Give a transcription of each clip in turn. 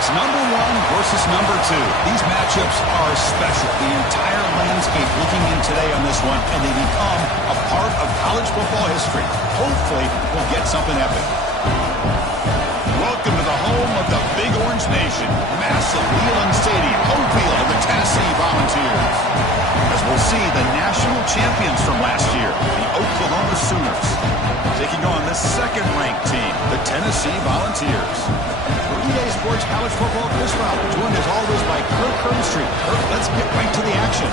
It's number 1 versus number 2. These matchups are special. The entire landscape looking in today on this one, and they become a part of college football history. Hopefully, we'll get something epic. Welcome to the home of the Big Orange Nation. Massive Leland Stadium, home field of the Tennessee Volunteers. As we'll see the national champions from last year, the Oklahoma Sooners, taking on the second-ranked team, the Tennessee Volunteers. For EA Sports College Football, Chris Robert, joined as always by Kirk Herbstreit. Kirk, let's get right to the action.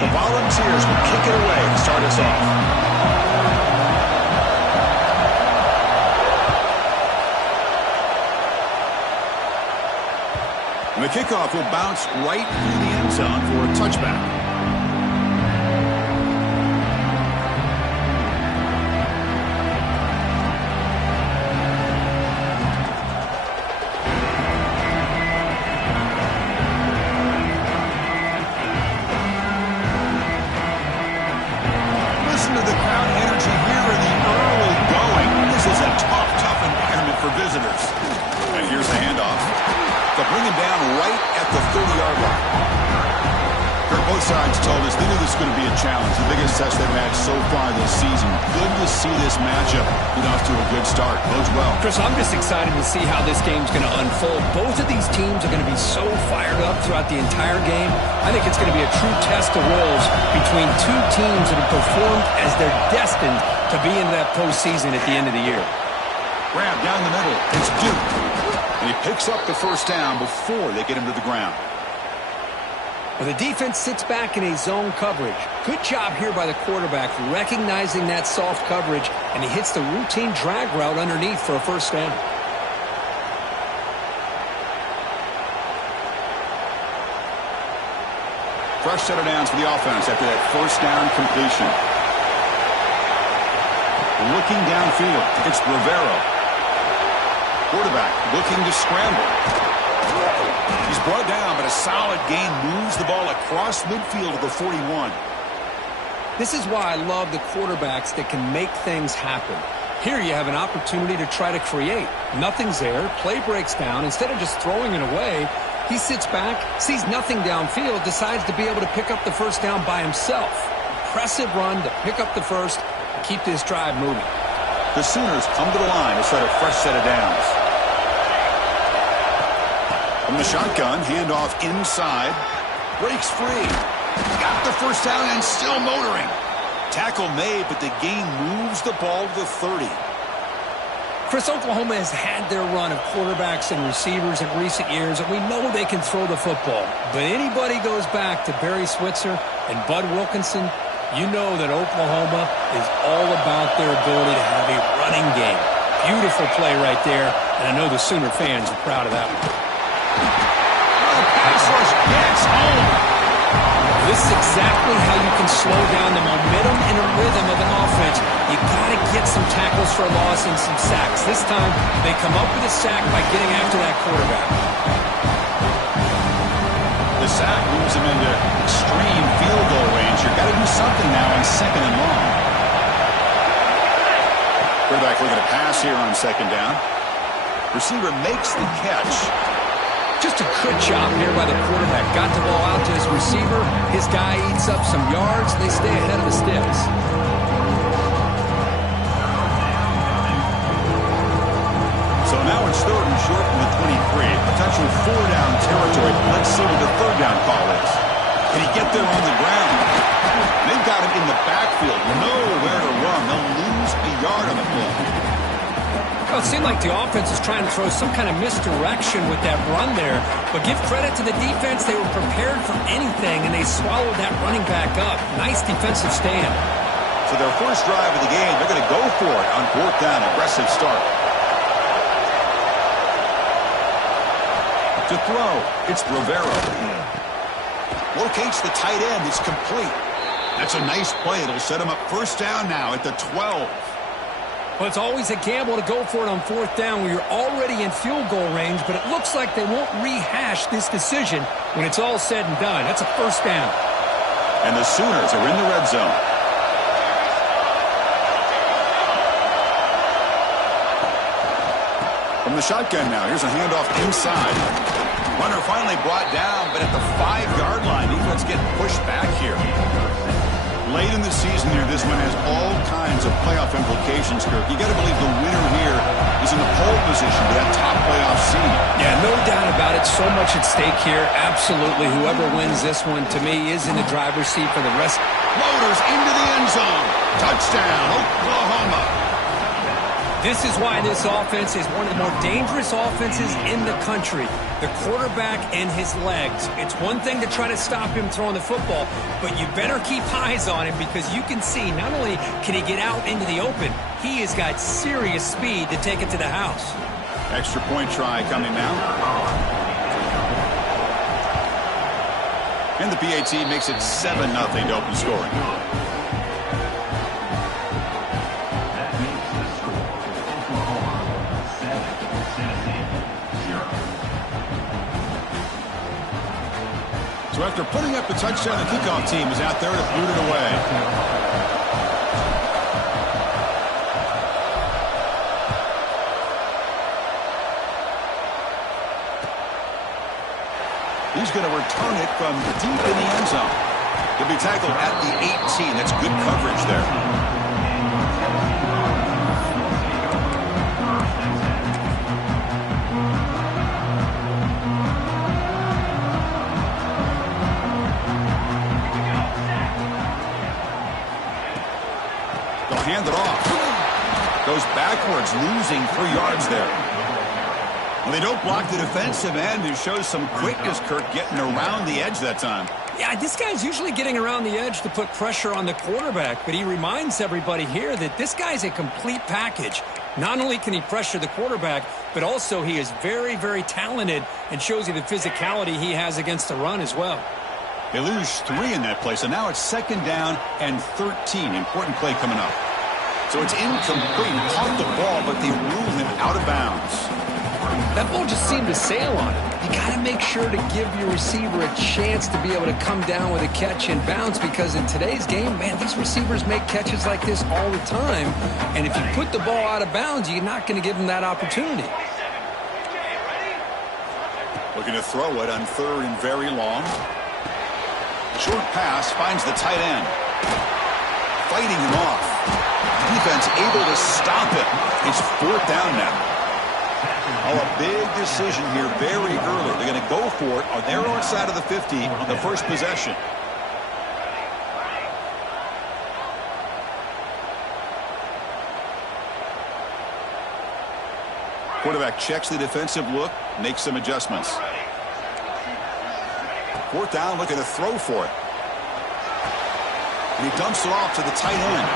The Volunteers will kick it away to start us off. The kickoff will bounce right through the end zone for a touchback. Listen to the crowd energy here in the early going. This is a tough environment for visitors. And here's the handoff. They'll bring him down right at the 30-yard line. Kirk, both sides told us they knew this was going to be a challenge, the biggest test they've had so far this season. Good to see this matchup get off to a good start. Bodes well. Chris, I'm just excited to see how this game's going to unfold. Both of these teams are going to be so fired up throughout the entire game. I think it's going to be a true test of wills between two teams that have performed as they're destined to be into that postseason at the end of the year. Grab down the middle. It's Duke. And he picks up the first down before they get him to the ground. Well, the defense sits back in a zone coverage. Good job here by the quarterback recognizing that soft coverage, and he hits the routine drag route underneath for a first down. Fresh set of downs for the offense after that first down completion. Looking downfield, it's Rivero. Quarterback looking to scramble. He's brought down, but a solid gain moves the ball across midfield to the 41. This is why I love the quarterbacks that can make things happen. Here you have an opportunity to try to create. Nothing's there. Play breaks down. Instead of just throwing it away, he sits back, sees nothing downfield, decides to be able to pick up the first down by himself. Impressive run to pick up the first and keep this drive moving. The Sooners come to the line to start a fresh set of downs. From the shotgun, handoff inside. Breaks free. Got the first down and still motoring. Tackle made, but the gain moves the ball to the 30. Chris, Oklahoma has had their run of quarterbacks and receivers in recent years, and we know they can throw the football. But anybody goes back to Barry Switzer and Bud Wilkinson, you know that Oklahoma is all about their ability to have a running game. Beautiful play right there, and I know the Sooner fans are proud of that one. The pass rush gets home. This is exactly how you can slow down the momentum and a rhythm of an offense. You got to get some tackles for a loss and some sacks. This time, they come up with a sack by getting after that quarterback. The sack moves him into extreme field goal range. You've got to do something now on second and long. Quarterback looking to pass here on second down. Receiver makes the catch. Just a good job here by the quarterback. Got the ball out to his receiver. His guy eats up some yards. They stay ahead of the sticks. So now it's third and short from the 23. Potential four-down territory. Let's see what the third down call is. Can he get there on the ground? They've got him in the backfield. Nowhere to run. They'll lose a yard on the play. Well, it seemed like the offense is trying to throw some kind of misdirection with that run there. But give credit to the defense. They were prepared for anything, and they swallowed that running back up. Nice defensive stand. So their first drive of the game, they're going to go for it on fourth down. Aggressive start. To throw, it's Rivero. Locates the tight end. It's complete. That's a nice play. It'll set him up first down now at the 12. Well, it's always a gamble to go for it on fourth down when you're already in field goal range, but it looks like they won't rehash this decision when it's all said and done. That's a first down. And the Sooners are in the red zone. From the shotgun now, here's a handoff inside. Runner finally brought down, but at the 5-yard line, defense getting pushed back here. Late in the season here, this one has all kinds of playoff implications, Kirk. You got to believe the winner here is in the pole position for that top playoff seed. Yeah, no doubt about it. So much at stake here. Absolutely. Whoever wins this one, to me, is in the driver's seat for the rest. Loaders into the end zone. Touchdown, Oklahoma. This is why this offense is one of the more dangerous offenses in the country. The quarterback and his legs. It's one thing to try to stop him throwing the football, but you better keep eyes on him because you can see not only can he get out into the open, he has got serious speed to take it to the house. Extra point try coming now. And the PAT makes it 7-0 to open scoring. So after putting up the touchdown, the kickoff team is out there to boot it away. He's going to return it from deep in the end zone. He'll be tackled at the 18. That's good coverage there. Hand it off. Goes backwards, losing 3 yards there. Well, they don't block the defensive end, who shows some quickness, Kirk, getting around the edge that time. Yeah, this guy's usually getting around the edge to put pressure on the quarterback, but he reminds everybody here that this guy's a complete package. Not only can he pressure the quarterback, but also he is very, very talented and shows you the physicality he has against the run as well. They lose 3 in that play, so now it's 2nd down and 13. Important play coming up. So it's incomplete. Caught the ball, but they rule him out of bounds. That ball just seemed to sail on him. You got to make sure to give your receiver a chance to be able to come down with a catch and bounce, because in today's game, man, these receivers make catches like this all the time. And if you put the ball out of bounds, you're not going to give them that opportunity. Looking to throw it on 3rd and very long. Short pass finds the tight end. Fighting him off. Defense able to stop it. It's 4th down now. Oh, a big decision here very early. They're going to go for it on their own side of the 50 on the first possession. Quarterback checks the defensive look, makes some adjustments. 4th down, looking to throw for it. And he dumps it off to the tight end.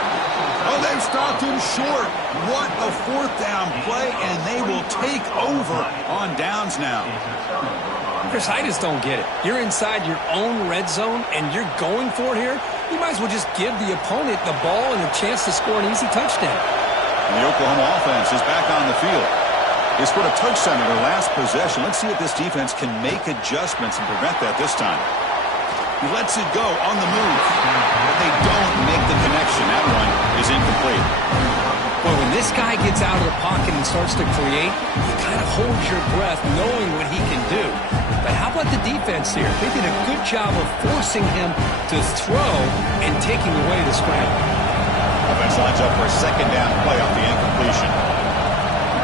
Oh, they've stopped him short. What a 4th down play, and they will take over on downs now. Chris, I just don't get it. You're inside your own red zone, and you're going for it here. You might as well just give the opponent the ball and a chance to score an easy touchdown. And the Oklahoma offense is back on the field. They scored a touchdown in their last possession. Let's see if this defense can make adjustments and prevent that this time. He lets it go on the move. But they don't make the connection. That one is incomplete. Well, when this guy gets out of the pocket and starts to create, you kind of hold your breath knowing what he can do. But how about the defense here? They did a good job of forcing him to throw and taking away the scramble. Offense lines up for a 2nd down play off the incompletion.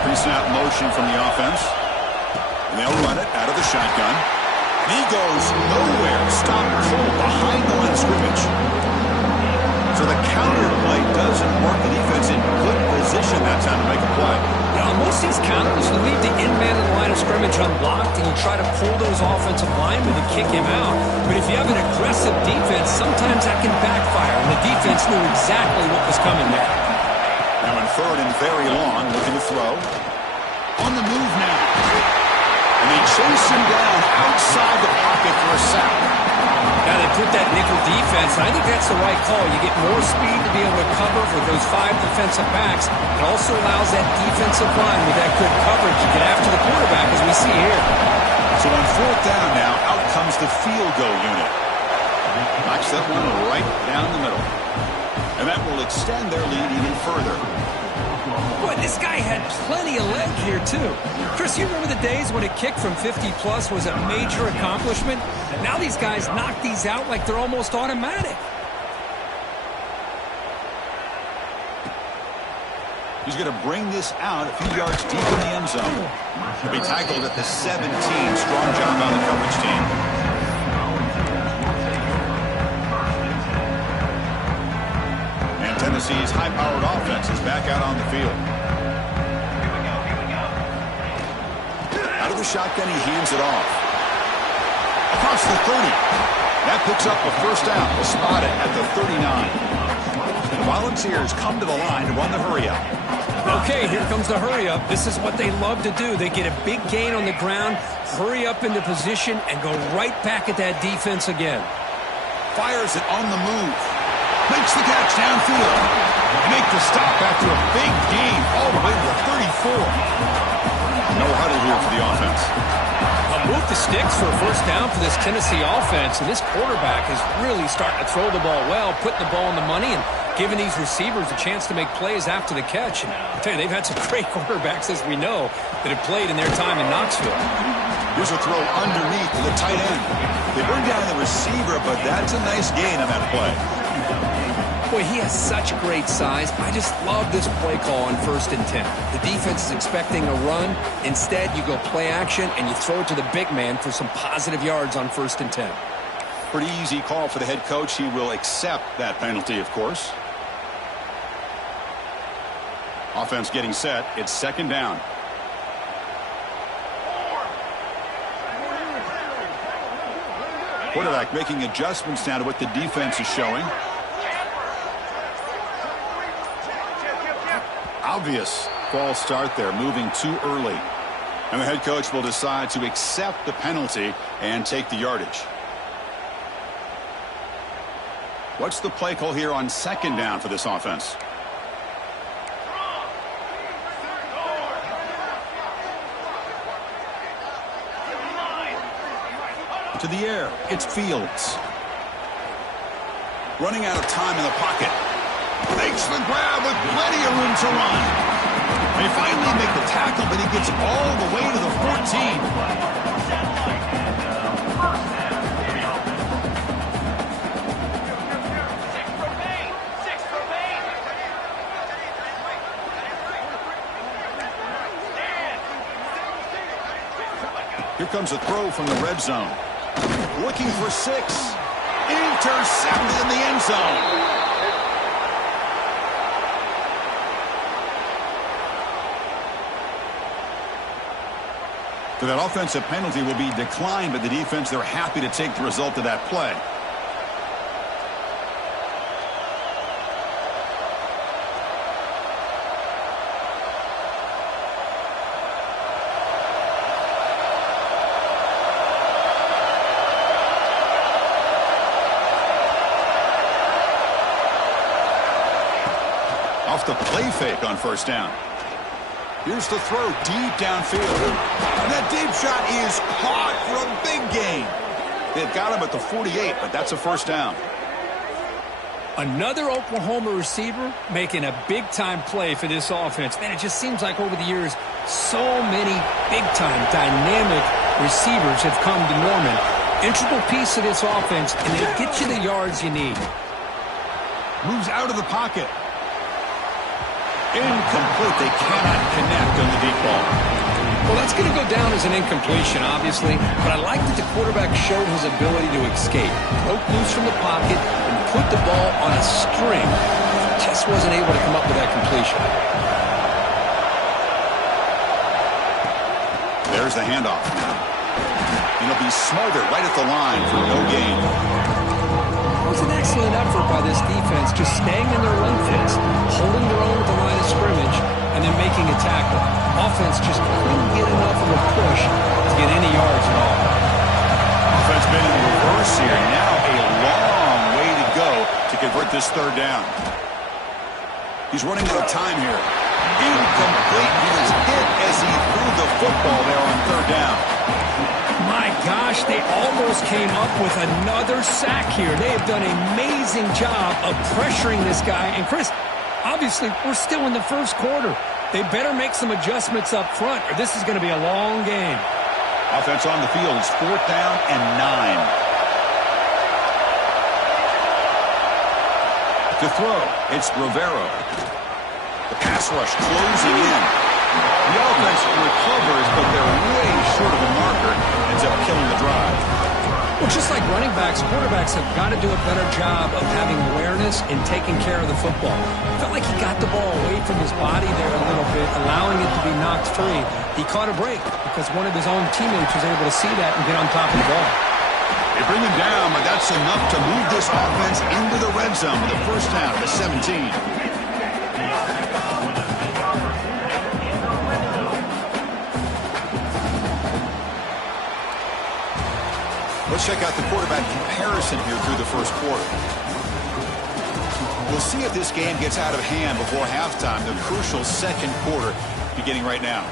Pre-snap motion from the offense. And they'll run it out of the shotgun. He goes nowhere. Stop cold behind the line of scrimmage. So the counter play doesn't work. The defense in good position that time to make a play. You know, most of these counters, you leave the in man in the line of scrimmage unblocked, and you try to pull those offensive linemen to kick him out. But if you have an aggressive defense, sometimes that can backfire, and the defense knew exactly what was coming there. Now in 3rd and very long, looking to throw. On the move now. And they chase him down outside the pocket for a sack. Yeah, they put that nickel defense, and I think that's the right call. You get more speed to be able to cover for those 5 defensive backs. It also allows that defensive line with that good coverage to get after the quarterback, as we see here. So on 4th down now, out comes the field goal unit. Knocks that one right down the middle. And that will extend their lead even further. Boy, this guy had plenty of leg here, too. Chris, you remember the days when a kick from 50-plus was a major accomplishment? Now these guys knock these out like they're almost automatic. He's going to bring this out a few yards deep in the end zone. He'll be tackled at the 17. Strong job on the coverage team. And Tennessee's high-powered offense is back out on the field. Out of the shotgun, he hands it off. Across the 30. That picks up a first down. We'll spot it at the 39. The Volunteers come to the line to run the hurry-up. Okay, here comes the hurry-up. This is what they love to do. They get a big gain on the ground, hurry up into position, and go right back at that defense again. Fires it on the move. Makes the catch downfield. Make the stop after a big gain all the way to the 34. No huddle here for the offense. Move the sticks for a first down for this Tennessee offense, and this quarterback is really starting to throw the ball well, putting the ball on the money, and giving these receivers a chance to make plays after the catch. And I'll tell you, they've had some great quarterbacks, as we know, that have played in their time in Knoxville. Here's a throw underneath to the tight end. They bring down the receiver, but that's a nice gain on that play. Boy, he has such great size. I just love this play call on 1st and 10. The defense is expecting a run. Instead, you go play action, and you throw it to the big man for some positive yards on 1st and 10. Pretty easy call for the head coach. He will accept that penalty, of course. Offense getting set. It's 2nd down. Quarterback making adjustments now to what the defense is showing. Obvious false start there, moving too early. And the head coach will decide to accept the penalty and take the yardage. What's the play call here on 2nd down for this offense? To the air, it's Fields. Running out of time in the pocket. Makes the grab with plenty of room to run. They finally make the tackle, but he gets all the way to the 14. Here comes a throw from the red zone. Looking for 6. Intercepted in the end zone. So that offensive penalty will be declined by the defense. They're happy to take the result of that play. Off the play fake on 1st down. Here's the throw deep downfield. And that deep shot is caught for a big gain. They've got him at the 48, but that's a 1st down. Another Oklahoma receiver making a big-time play for this offense. Man, it just seems like over the years, so many big-time, dynamic receivers have come to Norman. Integral piece of this offense, and they get you the yards you need. Moves out of the pocket. Incomplete. They cannot connect on the deep ball. Well, that's going to go down as an incompletion, obviously, but I like that the quarterback showed his ability to escape. Broke loose from the pocket and put the ball on a string. Just wasn't able to come up with that completion. There's the handoff now. He'll be smothered right at the line for no gain. It was an excellent effort by this defense, just staying in their run fits, holding their own at the line of scrimmage, and then making a tackle. Offense just couldn't get enough of a push to get any yards at all. Offense been in reverse here. Now a with this third down. He's running out of time here. Incomplete. He was hit as he threw the football there on third down. My gosh, they almost came up with another sack here. They have done an amazing job of pressuring this guy. And Chris, obviously, we're still in the first quarter. They better make some adjustments up front, or this is going to be a long game. Offense on the field. It's 4th down and 9. To throw, it's Rivero. The pass rush closing in. The offense recovers, but they're way short of the marker. Ends up killing the drive. Well, just like running backs, quarterbacks have got to do a better job of having awareness and taking care of the football. Felt like he got the ball away from his body there a little bit, allowing it to be knocked free. He caught a break because one of his own teammates was able to see that and get on top of the ball. They bring him down, but that's enough to move this offense into the red zone with a first down at the 17. Let's check out the quarterback comparison here through the first quarter. We'll see if this game gets out of hand before halftime, the crucial second quarter beginning right now.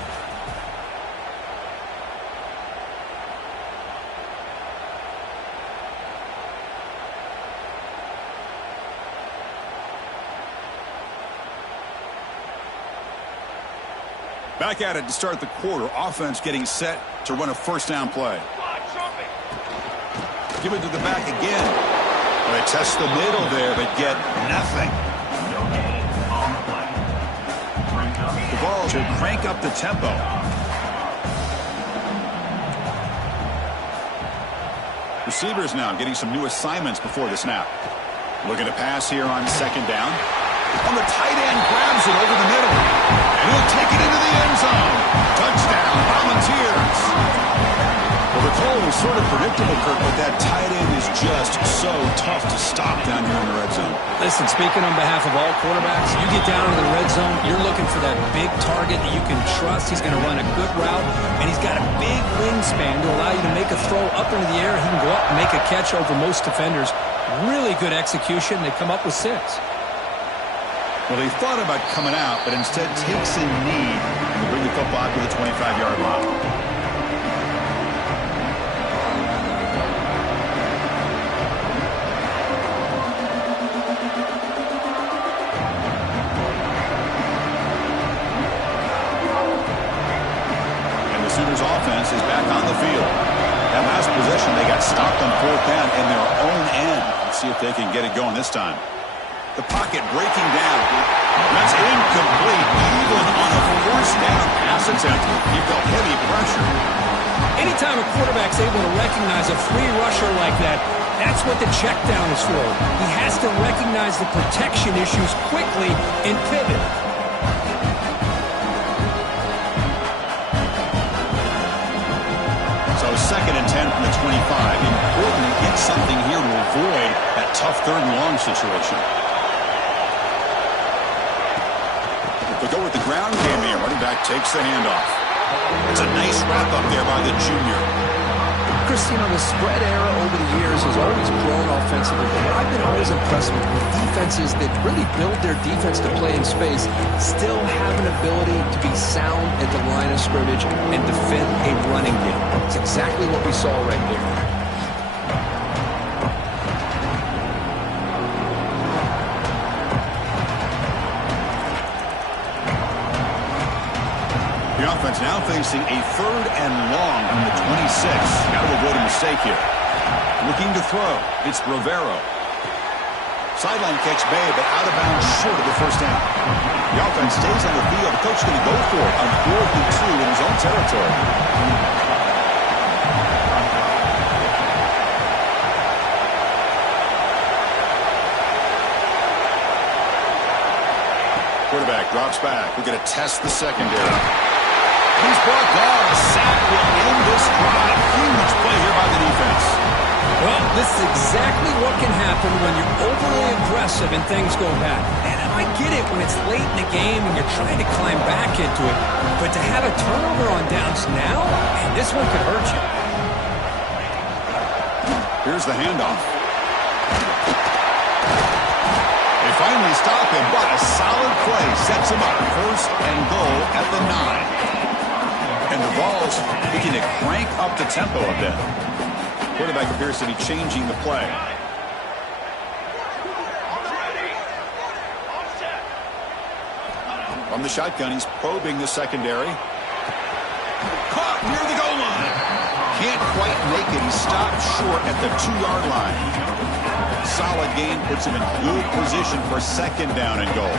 Back at it to start the quarter. Offense getting set to run a first down play. Give it to the back again. They test the middle there, but get nothing. The ball should crank up the tempo. Receivers now getting some new assignments before the snap. Looking to pass here on second down. And the tight end grabs it over the middle. And he'll take it into the end zone. Touchdown, Volunteers. Well, the call was sort of predictable, Kurt, but that tight end is just so tough to stop down here in the red zone. Listen, speaking on behalf of all quarterbacks, you get down into the red zone, you're looking for that big target that you can trust. He's going to run a good route, and he's got a big wingspan to allow you to make a throw up into the air. He can go up and make a catch over most defenders. Really good execution. They come up with 6. Well, they thought about coming out, but instead takes a knee to bring the football to the 25-yard line. And the Sooners offense is back on the field. That last possession, they got stopped on 4th down in their own end. Let's see if they can get it going this time. The pocket breaking down. That's incomplete. Even on a first down pass attempt, he felt heavy pressure. Anytime a quarterback's able to recognize a free rusher like that, that's what the check down is for. He has to recognize the protection issues quickly and pivot. So 2nd and 10 from the 25. Important to get something here to avoid that tough 3rd and long situation. They go with the ground game here. Running back takes the handoff. It's a nice wrap-up there by the junior. Chris, the spread era over the years has always grown offensively, but I've been always impressed with defenses that really build their defense to play in space, still have an ability to be sound at the line of scrimmage and defend a running game. It's exactly what we saw right there. The offense now facing a 3rd and long from the 26. Got to avoid a mistake here. Looking to throw. It's Rivero. Sideline catch made, but out of bounds short of the first down. The offense stays on the field. The coach is going to go for it on 4th and 2 in his own territory. Quarterback drops back. We're going to test the secondary. He's brought down. A sack will end this drive. Huge play here by the defense. Well, this is exactly what can happen when you're overly aggressive and things go bad. And I get it when it's late in the game and you're trying to climb back into it. But to have a turnover on downs now, man, this one could hurt you. Here's the handoff. finally stop him, but a solid play sets him up. First and goal at the 9. And the ball's beginning to crank up the tempo a bit. Quarterback appears to be changing the play. From the shotgun, he's probing the secondary. Caught near the goal line. Can't quite make it. He stopped short at the 2-yard line. Solid gain puts him in good position for second down and goal.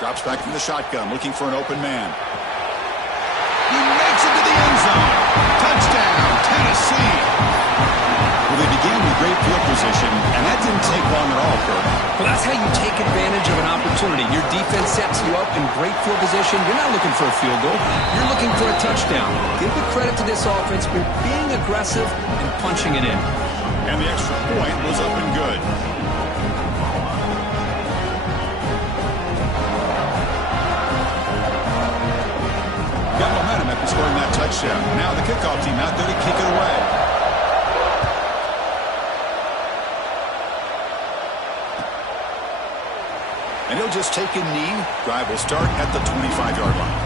Drops back from the shotgun, looking for an open man. He makes it to the end zone. Touchdown, Tennessee. Well, they began with great field position, and that didn't take long at all, Kurt. Well, that's how you take advantage of an opportunity. Your defense sets you up in great field position. You're not looking for a field goal. You're looking for a touchdown. Give the credit to this offense for being aggressive and punching it in. And the extra point was up and good. Got momentum after scoring that touchdown. Now the kickoff team out there to kick it away. And he'll just take a knee. Drive will start at the 25-yard line.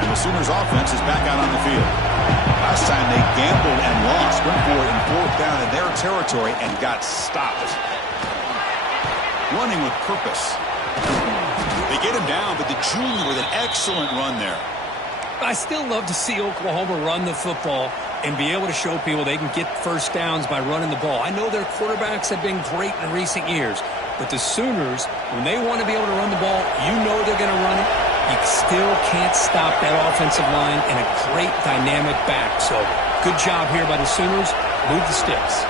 And the Sooners offense is back out on the field. Last time they gambled and lost. Went for it in 4th down in their territory and got stopped. Running with purpose. They get him down, but the junior with an excellent run there. I still love to see Oklahoma run the football and be able to show people they can get first downs by running the ball. I know their quarterbacks have been great in recent years, but the Sooners, when they want to be able to run the ball, you know they're going to run it. You still can't stop that offensive line and a great dynamic back. So good job here by the Sooners. Move the sticks.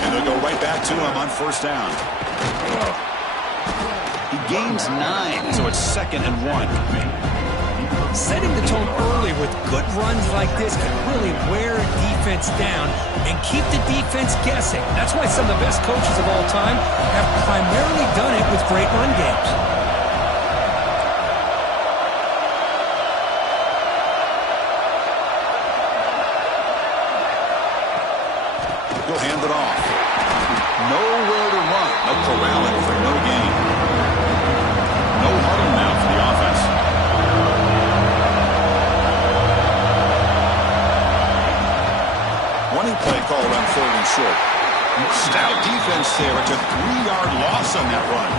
And they'll go right back to him on 1st down. He gains 9, so it's 2nd and 1. Setting the tone early with good runs like this can really wear a defense down and keep the defense guessing. That's why some of the best coaches of all time have primarily done it with great run games. He'll hand it off. Nowhere to run. No corralling for no gain. No huddle now for the offense. Running play called on 3rd and short. Stout defense there. It's a 3-yard loss on that run.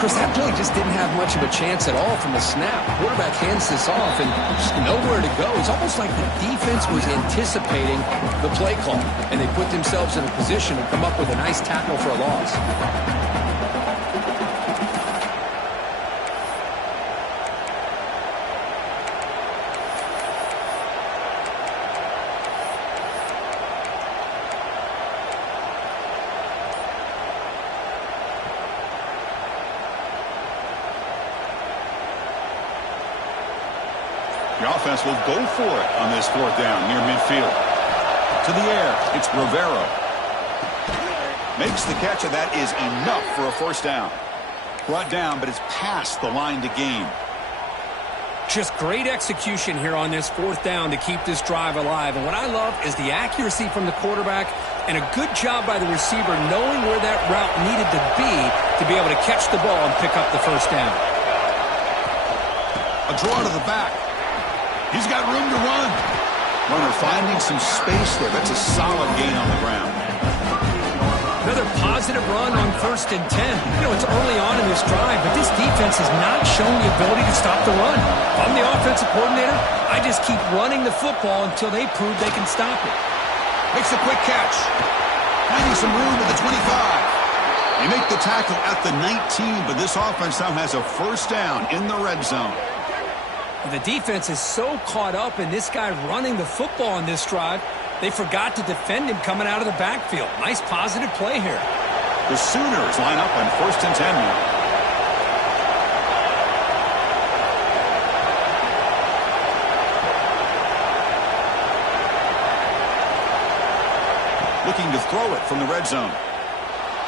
Chris, that play just didn't have much of a chance at all from the snap. Quarterback hands this off and just nowhere to go. It's almost like the defense was anticipating the play call, and they put themselves in a position to come up with a nice tackle for a loss. The offense will go for it on this 4th down near midfield. To the air, it's Rivera. Makes the catch, and that is enough for a 1st down. Brought down, but it's past the line to gain. Just great execution here on this 4th down to keep this drive alive. And what I love is the accuracy from the quarterback and a good job by the receiver knowing where that route needed to be able to catch the ball and pick up the 1st down. A draw to the back. He's got room to run. Runner finding some space there. That's a solid gain on the ground. Another positive run on 1st and 10. You know, it's early on in this drive, but this defense has not shown the ability to stop the run. If I'm the offensive coordinator, I just keep running the football until they prove they can stop it. Makes a quick catch. Finding some room at the 25. They make the tackle at the 19, but this offense now has a 1st down in the red zone. The defense is so caught up in this guy running the football on this drive, they forgot to defend him coming out of the backfield. Nice positive play here. The Sooners line up on 1st and 10 now. looking to throw it from the red zone.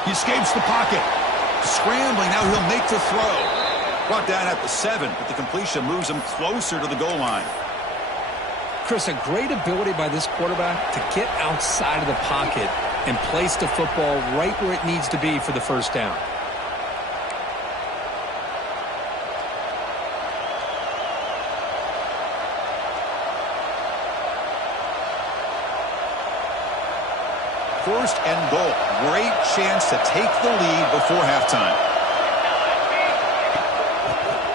He escapes the pocket. Scrambling, now he'll make the throw. Brought down at the 7, but the completion moves him closer to the goal line. Chris, a great ability by this quarterback to get outside of the pocket and place the football right where it needs to be for the first down. First and goal. Great chance to take the lead before halftime.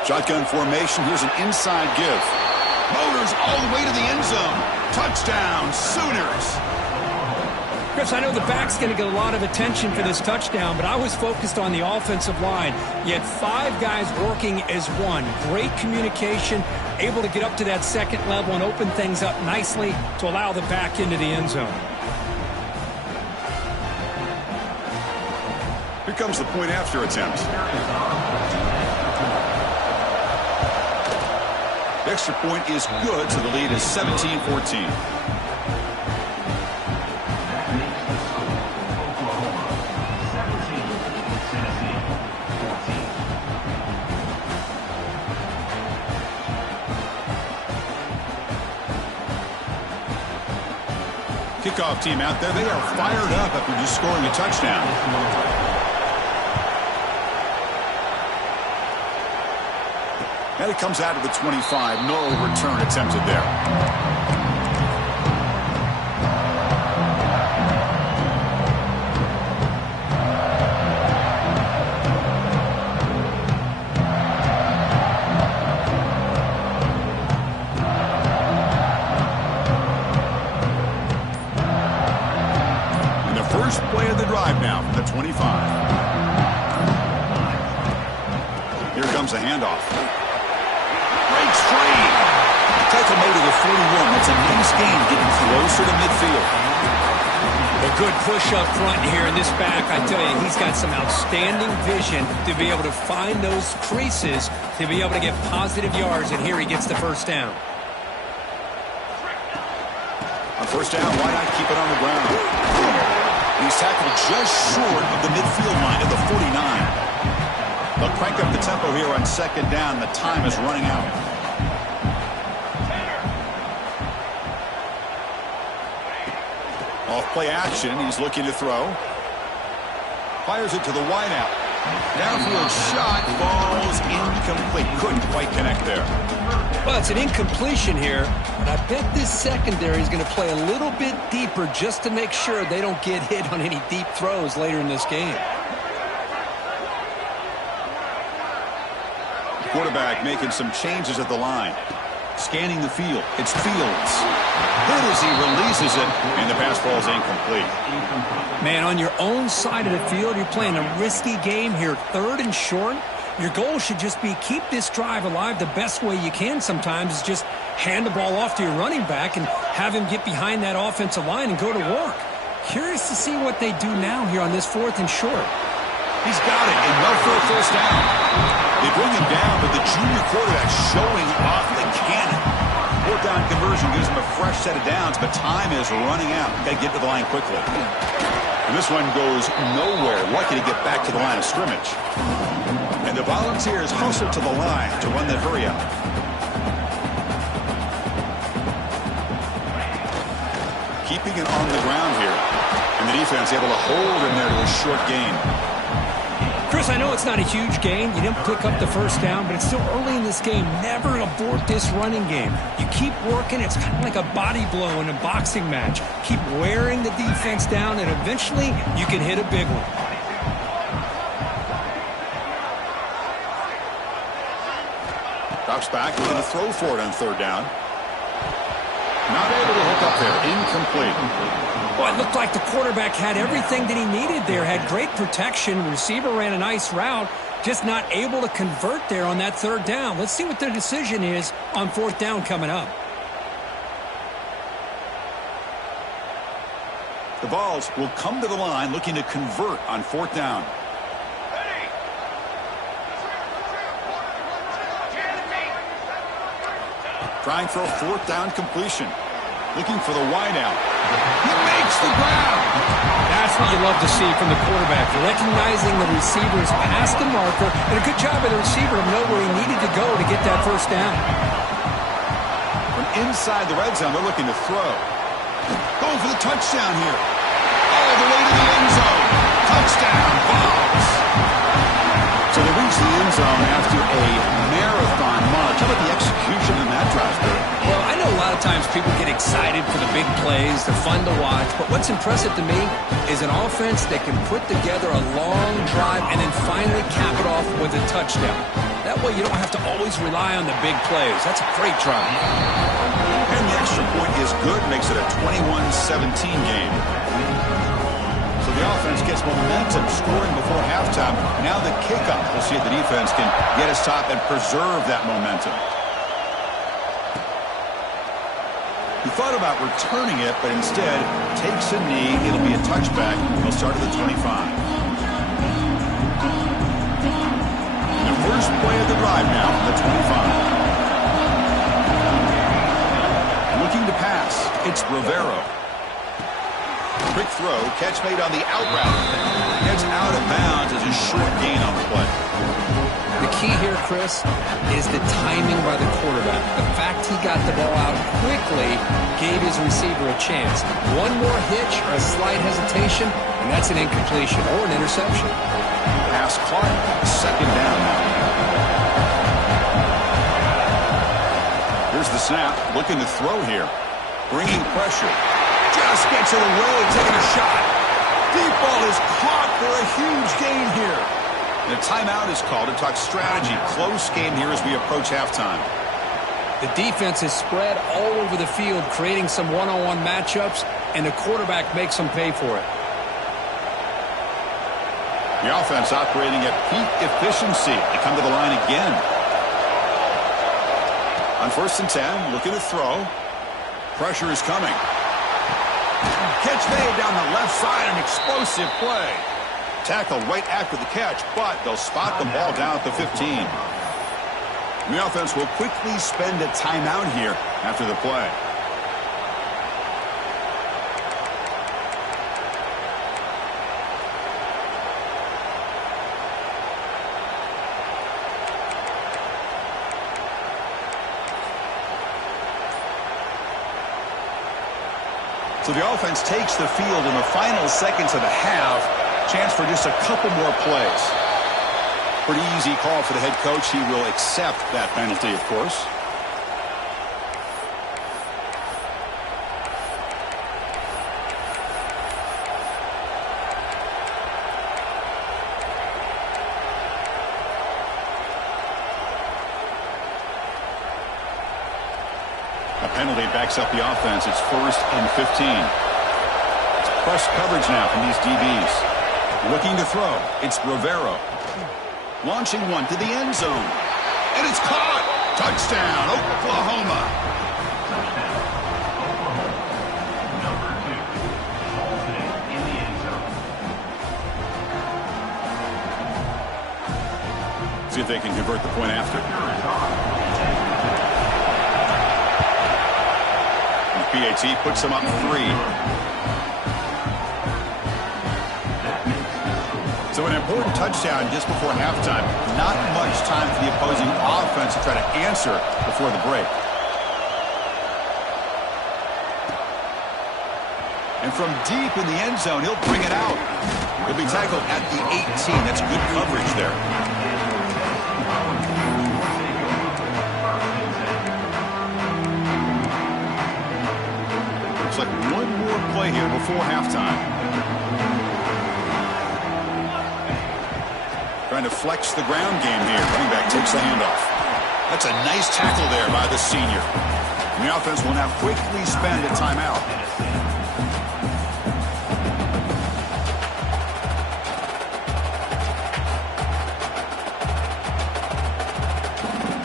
Shotgun formation. Here's an inside give. Motors all the way to the end zone. Touchdown, Sooners. Chris, I know the back's going to get a lot of attention for this touchdown, but I was focused on the offensive line. You had 5 guys working as one. Great communication, able to get up to that second level and open things up nicely to allow the back into the end zone. Here comes the point after attempt. The extra point is good, so the lead is 17-14. Kickoff team out there, they are fired up after just scoring a touchdown. And it comes out of the 25. No return attempted there. And the first play of the drive now from the 25. Here comes the handoff. Breaks free. Tackle made to the 41. That's a nice gain, getting closer to midfield. A good push up front here in this back. I tell you, he's got some outstanding vision to be able to find those creases, to be able to get positive yards, and here he gets the first down. On first down, why not keep it on the ground? He's tackled just short of the midfield line of the 49. They'll crank up the tempo here on second down. The time is running out. Off play action. He's looking to throw. Fires it to the wideout. Downfield shot. Falls incomplete. Couldn't quite connect there. Well, it's an incompletion here, but I bet this secondary is going to play a little bit deeper just to make sure they don't get hit on any deep throws later in this game. Quarterback making some changes at the line. Scanning the field. It's Fields. Hit as he releases it, and the pass ball is incomplete. Man, on your own side of the field, you're playing a risky game here. 3rd and short. Your goal should just be keep this drive alive the best way you can sometimes is just hand the ball off to your running back and have him get behind that offensive line and go to work. Curious to see what they do now here on this 4th and short. He's got it, and well for a first down. They bring him down, but the junior quarterback showing off the cannon. 4th down conversion gives him a fresh set of downs, but time is running out. Got to get to the line quickly. And this one goes nowhere. Lucky to get back to the line of scrimmage. And the Volunteers hustle to the line to run that hurry up. Keeping it on the ground here. And the defense able to hold him there to a short gain. Chris, I know it's not a huge gain. You didn't pick up the first down, but it's still early in this game. Never abort this running game. You keep working. It's kind of like a body blow in a boxing match. Keep wearing the defense down, and eventually you can hit a big one. Drops back, looking to throw for it on 3rd down. Not able to hook up there. Incomplete. Well, it looked like the quarterback had everything that he needed there. Had great protection. Receiver ran a nice route. Just not able to convert there on that 3rd down. Let's see what their decision is on 4th down coming up. The Vols will come to the line looking to convert on 4th down. Trying for a 4th down completion. Looking for the wideout. He makes the grab. what you love to see from the quarterback, recognizing the receiver's past the marker, and a good job by the receiver to know where he needed to go to get that first down. From inside the red zone, they're looking to throw. Going for the touchdown here. All the way to the end zone. Touchdown, Bucs. So they reach the end zone after a marathon march. How about the execution in that drive, Billy? Well, I know a lot of times people get excited for the big plays. They're fun to watch. But what's impressive to me is an offense that can put together a long drive and then finally cap it off with a touchdown. That way you don't have to always rely on the big plays. That's a great drive. And the extra point is good. Makes it a 21-17 game. So the offense gets momentum, scoring before halftime. Now the kickoff. We'll see if the defense can get a stop and preserve that momentum. He thought about returning it, but instead takes a knee. It'll be a touchback. He'll start at the 25. The first play of the drive now from the 25. Looking to pass. It's Rivero. Quick throw, catch made on the out route. Gets out of bounds as a short gain on the play. The key here, Chris, is the timing by the quarterback. The fact he got the ball out quickly gave his receiver a chance. One more hitch or a slight hesitation, and that's an incompletion or an interception. Pass caught, second down now. Here's the snap, looking to throw here. Bringing pressure. Just gets it away, taking a shot. Deep ball is caught for a huge gain here. And a timeout is called to talk strategy. Close game here as we approach halftime. The defense is spread all over the field, creating some one-on-one matchups, and the quarterback makes them pay for it. The offense operating at peak efficiency. They come to the line again. On 1st and 10, looking to throw. Pressure is coming. Catch made down the left side, an explosive play. Tackled right after the catch, but they'll spot the ball down at the 15. And the offense will quickly spend a timeout here after the play. So the offense takes the field in the final seconds of the half. Chance for just a couple more plays. Pretty easy call for the head coach. He will accept that penalty, of course. A penalty backs up the offense. It's 1st and 15. It's press coverage now from these DBs. Looking to throw. It's Rivero. Launching one to the end zone. And it's caught. Touchdown, Oklahoma. See if they can convert the point after. PAT puts them up 3. So an important touchdown just before halftime. Not much time for the opposing offense to try to answer before the break. And from deep in the end zone, he'll bring it out. He'll be tackled at the 18. That's good coverage there. Looks like one more play here before halftime. Trying to flex the ground game here. Running back takes the handoff. That's a nice tackle there by the senior. And the offense will now quickly spend a timeout.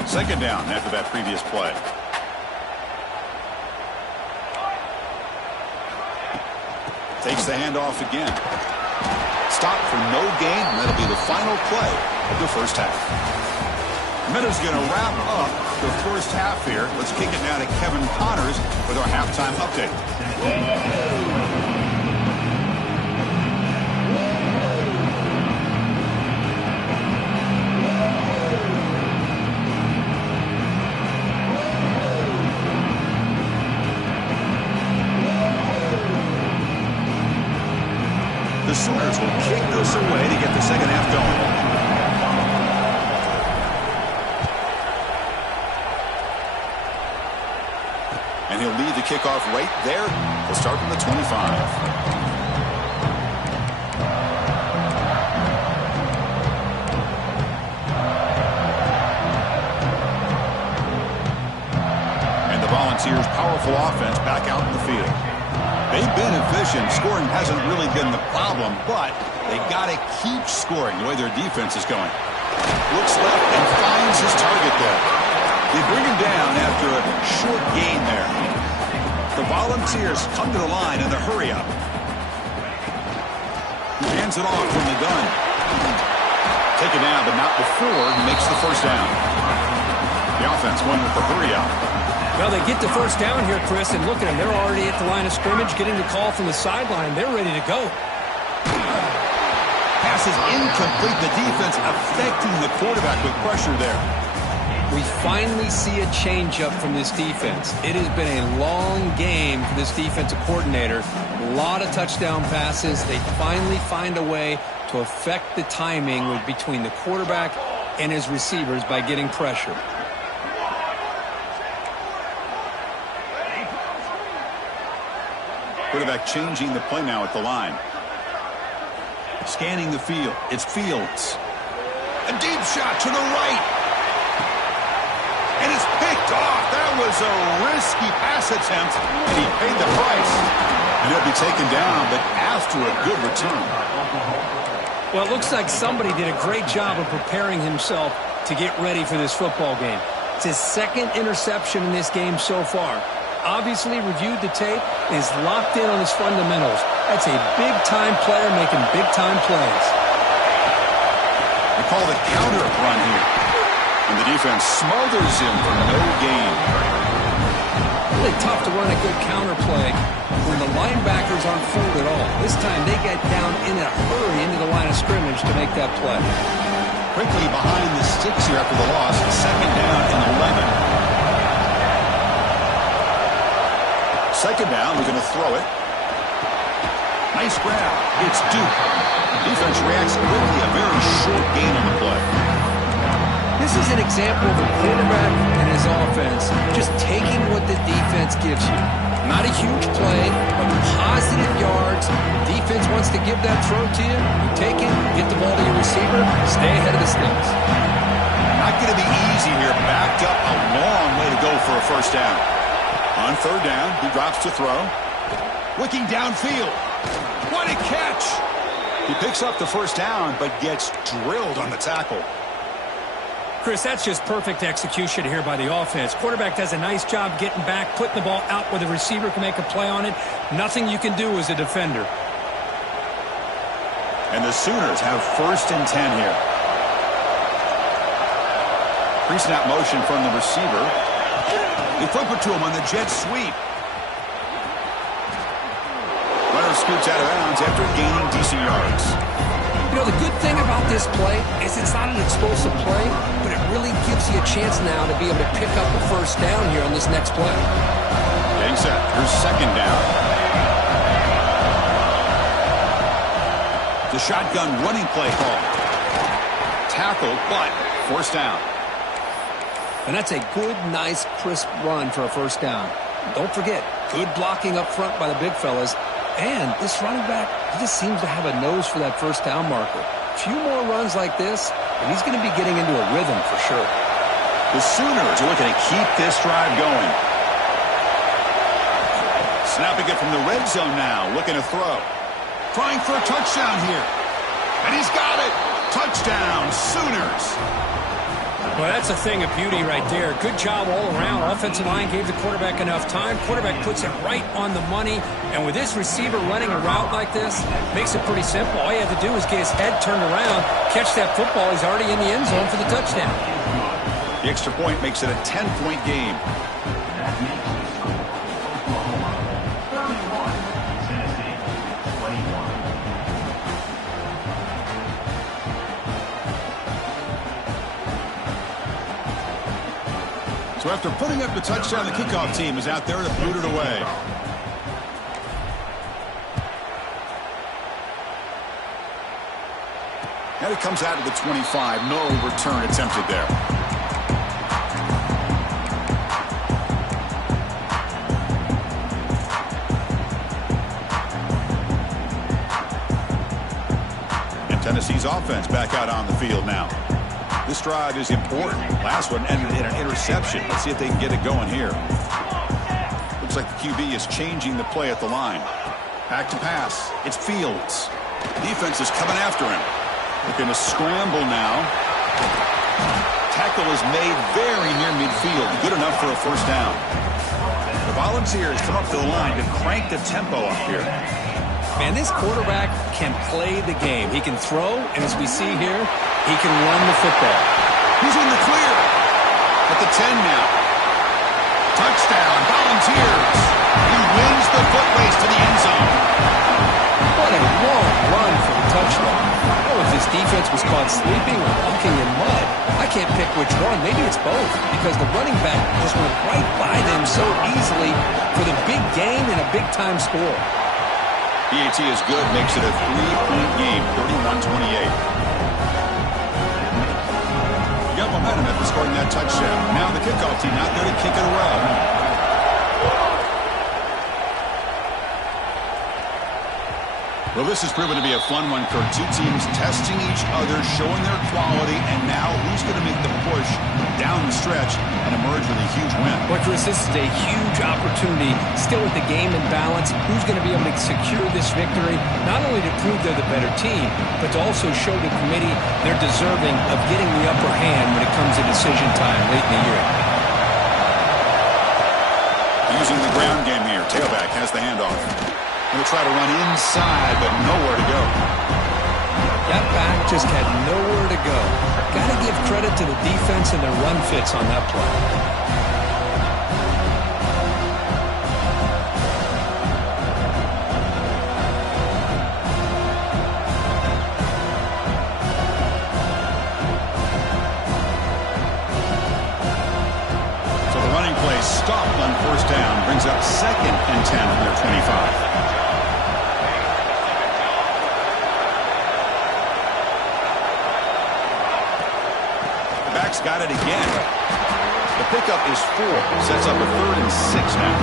Second down after that previous play. Takes the handoff again. Stop for no gain, and that'll be the final play of the first half. Minutes going to wrap up the first half here. Let's kick it now to Kevin Connors with our halftime update. The Sooners will kick this away to get the second half going. And he'll lead the kickoff right there. He'll start from the 25. Volunteers' powerful offense back out in the field. They've been efficient. Scoring hasn't really been the problem, but they got to keep scoring the way their defense is going. Looks left and finds his target there. They bring him down after a short gain there. The Volunteers come to the line in the hurry-up. He hands it off from the gun. Taken down, but not before he makes the first down. The offense going with the hurry-up. Well, they get the first down here, Chris, and look at them. They're already at the line of scrimmage, getting the call from the sideline. They're ready to go. Pass is incomplete. The defense affecting the quarterback with pressure there. We finally see a change-up from this defense. It has been a long game for this defensive coordinator. A lot of touchdown passes. They finally find a way to affect the timing between the quarterback and his receivers by getting pressure. Quarterback changing the play now at the line. Scanning the field. It's Fields. A deep shot to the right. And it's picked off. That was a risky pass attempt, and he paid the price. And he'll be taken down, but after a good return. Well, it looks like somebody did a great job of preparing himself to get ready for this football game. It's his second interception in this game so far. Obviously reviewed the tape, is locked in on his fundamentals. That's a big-time player making big-time plays. They call the counter run here. And the defense smothers him for no gain. Really tough to run a good counter play when the linebackers aren't fooled at all. This time they get down in a hurry into the line of scrimmage to make that play. Quickly behind the sticks here after the loss. Second down and 11. Second down, we're going to throw it. Nice grab. It's Duke. Defense reacts quickly. A very short gain on the play. This is an example of a quarterback and his offense just taking what the defense gives you. Not a huge play, but positive yards. Defense wants to give that throw to you. You take it, get the ball to your receiver, stay ahead of the sticks. Not going to be easy here. Backed up a long way to go for a first down. On third down, he drops to throw. Looking downfield. What a catch! He picks up the first down, but gets drilled on the tackle. Chris, that's just perfect execution here by the offense. Quarterback does a nice job getting back, putting the ball out where the receiver can make a play on it. Nothing you can do as a defender. And the Sooners have first and 10 here. Pre-snap motion from the receiver. They flip it to him on the jet sweep. Runner scoots out of bounds after gaining decent yards. You know, the good thing about this play is it's not an explosive play, but it really gives you a chance now to be able to pick up a first down here on this next play. Getting set. Here's second down. The shotgun running play call. Tackle, but forced down. And that's a good, nice, crisp run for a first down. Don't forget, good blocking up front by the big fellas. And this running back, he just seems to have a nose for that first down marker. A few more runs like this, and he's going to be getting into a rhythm for sure. The Sooners are looking to keep this drive going. Snapping it from the red zone now, looking to throw. Trying for a touchdown here. And he's got it. Touchdown, Sooners. Well, that's a thing of beauty right there. Good job all around. Offensive line gave the quarterback enough time. Quarterback puts it right on the money. And with this receiver running a route like this, makes it pretty simple. All you have to do is get his head turned around, catch that football. He's already in the end zone for the touchdown. The extra point makes it a 10-point game. So after putting up the touchdown, the kickoff team is out there to boot it away. And it comes out of the 25. No return attempted there. And Tennessee's offense back out on the field now. This drive is important. Last one ended in an interception. Let's see if they can get it going here. Looks like the QB is changing the play at the line. Back to pass. It's Fields. Defense is coming after him. Looking to scramble now. Tackle is made very near midfield. Good enough for a first down. The Volunteers come up to the line to crank the tempo up here. Man, this quarterback can play the game. He can throw, and as we see here, he can run the football. He's in the clear. At the 10 now. Touchdown, Volunteers. He wins the foot race to the end zone. What a long run for the touchdown. Oh, if this defense was caught sleeping or walking in mud, I can't pick which one. Maybe it's both, because the running back just went right by them so easily for the big gain and a big-time score. PAT is good, makes it a 3-point game, 31-28. You got momentum after scoring that touchdown. Now the kickoff team out there to kick it away. Well, this has proven to be a fun one, Kurt. Two teams testing each other, showing their quality, and now who's going to make the push down the stretch and emerge with a huge win? Well, Chris, this is a huge opportunity. Still with the game in balance, who's going to be able to secure this victory, not only to prove they're the better team, but to also show the committee they're deserving of getting the upper hand when it comes to decision time late in the year. Using the ground game here. Tailback has the handoff. He'll try to run inside, but nowhere to go. That back just had nowhere to go. Got to give credit to the defense and their run fits on that play. So the running play stopped on first down, brings up 2nd and 10 from their 25. Got it again. The pickup is 4. Sets up a 3rd and 6 now.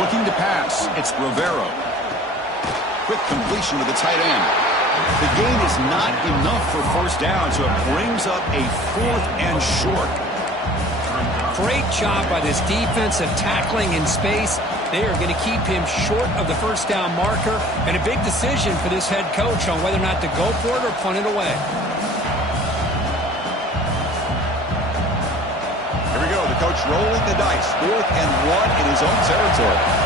Looking to pass. It's Rivero. Quick completion to the tight end. The gain is not enough for first down, so it brings up a 4th and short. Great job by this defense of tackling in space. They are going to keep him short of the first down marker, and a big decision for this head coach on whether or not to go for it or punt it away. Here we go. The coach rolling the dice. 4th and 1 in his own territory.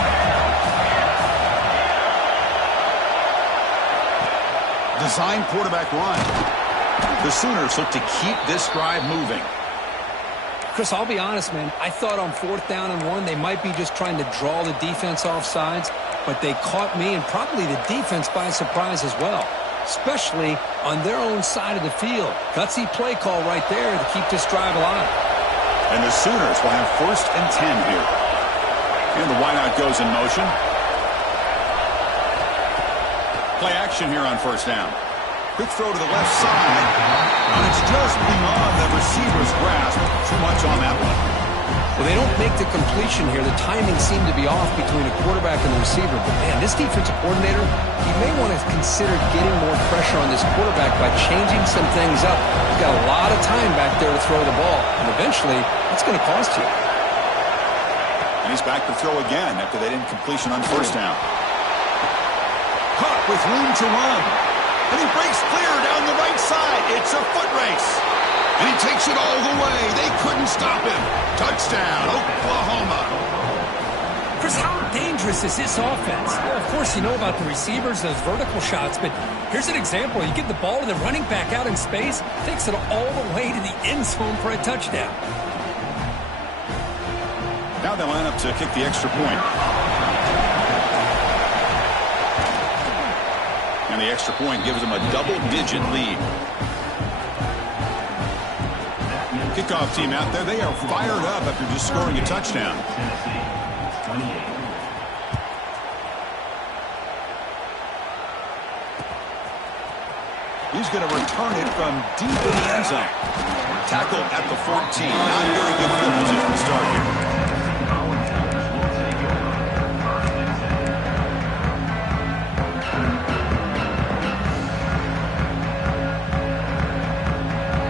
Design quarterback run. The Sooners look to keep this drive moving. Chris, I'll be honest, man. I thought on 4th down and 1, they might be just trying to draw the defense off sides, but they caught me and probably the defense by surprise as well, especially on their own side of the field. Gutsy play call right there to keep this drive alive. And the Sooners will have 1st and 10 here. And the wideout goes in motion. Play action here on first down. Quick throw to the left side. And it's just beyond the receiver's grasp. Too much on that one. Well, they don't make the completion here. The timing seemed to be off between the quarterback and the receiver. But, man, this defensive coordinator, he may want to consider getting more pressure on this quarterback by changing some things up. He's got a lot of time back there to throw the ball. And eventually, that's going to cost you. And he's back to throw again after they didn't completion on first down. Caught with room to run. And he breaks clear down the right side. It's a foot race. And he takes it all the way. They couldn't stop him. Touchdown, Oklahoma. Chris, how dangerous is this offense? Well, of course, you know about the receivers, those vertical shots, but here's an example. You get the ball to the running back out in space, takes it all the way to the end zone for a touchdown. Now they line up to kick the extra point. And the extra point gives them a double-digit lead. Kickoff team out there, they are fired up after just scoring a touchdown. He's going to return it from deep in the end zone. Tackled at the 14. Not very good field position to start here.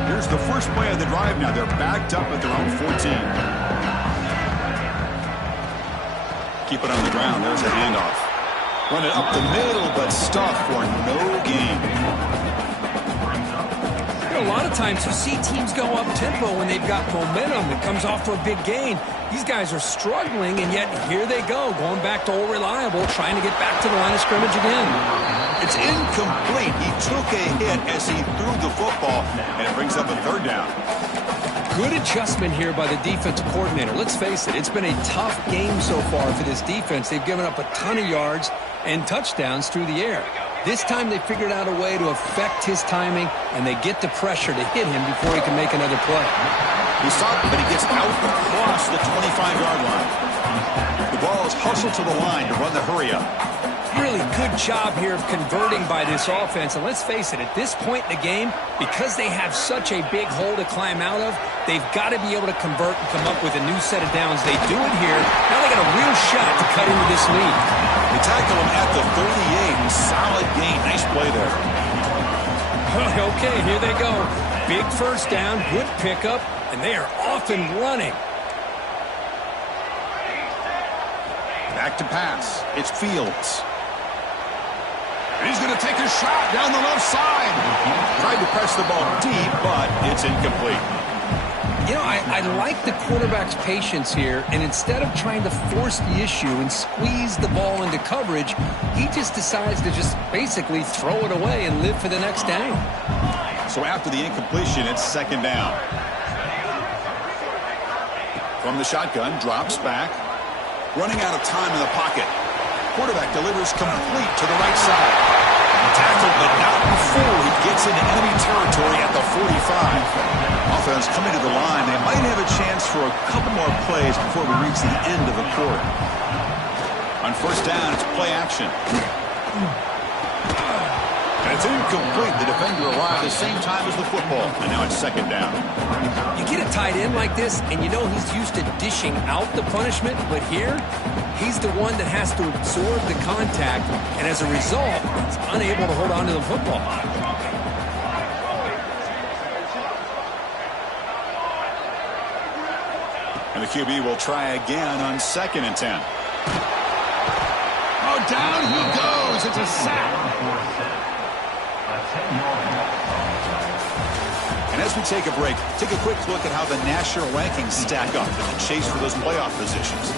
Here's the first play of the drive now. They're backed up at their own 14. Keep it on the ground. There's the handoff. Run it up the middle, but stuffed for no gain. A lot of times you see teams go up-tempo when they've got momentum. It comes off for a big gain. These guys are struggling, and yet here they go, going back to old reliable, trying to get back to the line of scrimmage again. It's incomplete. He took a hit as he threw the football, and it brings up a third down. Good adjustment here by the defensive coordinator. Let's face it, it's been a tough game so far for this defense. They've given up a ton of yards and touchdowns through the air. This time they figured out a way to affect his timing, and they get the pressure to hit him before he can make another play. He's stopped, but he gets out across the 25-yard line. The ball is hustled to the line to run the hurry-up. Really good job here of converting by this offense. And let's face it, at this point in the game, because they have such a big hole to climb out of, they've got to be able to convert and come up with a new set of downs. They do it here. Now they got a real shot to cut into this lead. They tackle him at the 38. Solid gain. Nice play there. Okay, here they go. Big first down, good pickup, and they are off and running. Back to pass. It's Fields. He's going to take a shot down the left side. Tried to press the ball deep, but it's incomplete. You know, I like the quarterback's patience here, and instead of trying to force the issue and squeeze the ball into coverage, he just decides to just basically throw it away and live for the next down. So after the incompletion, it's second down. From the shotgun, drops back. Running out of time in the pocket. Quarterback delivers complete to the right side. Tackled, but not before he gets into enemy territory at the 45. Offense coming to the line. They might have a chance for a couple more plays before we reach the end of the quarter. On first down, it's play action. And it's incomplete. The defender arrived at the same time as the football. And now it's second down. You get a tight end like this, and you know he's used to dishing out the punishment, but here, he's the one that has to absorb the contact, and as a result, he's unable to hold on to the football. And the QB will try again on 2nd and 10. Oh, down he goes. It's a sack. And as we take a break, take a quick look at how the national rankings stack up in the chase for those playoff positions.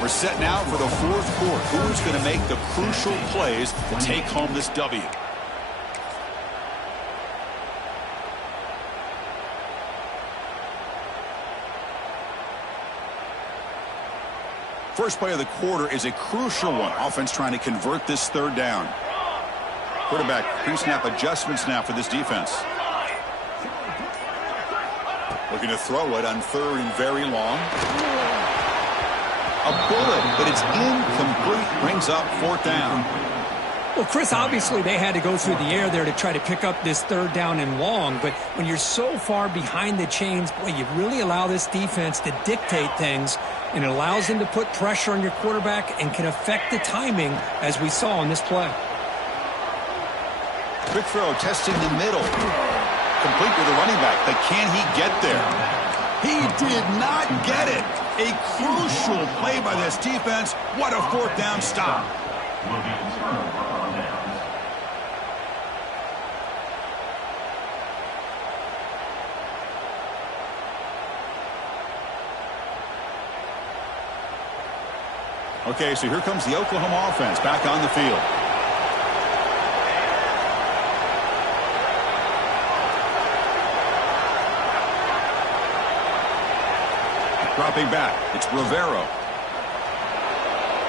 We're set now for the fourth quarter. Who's going to make the crucial plays to take home this W? First play of the quarter is a crucial one. Offense trying to convert this third down. Quarterback pre-snap adjustments now for this defense. Looking to throw it on 3rd and very long. A bullet, but it's incomplete. Brings up 4th down. Well, Chris, obviously they had to go through the air there to try to pick up this 3rd down and long, but when you're so far behind the chains, boy, you really allow this defense to dictate things, and it allows them to put pressure on your quarterback and can affect the timing, as we saw on this play. Quick throw, testing the middle. Complete with the running back, but can he get there? He did not get it. A crucial play by this defense. What a 4th down stop. Okay, so here comes the Oklahoma offense back on the field. Dropping back, it's Rivero.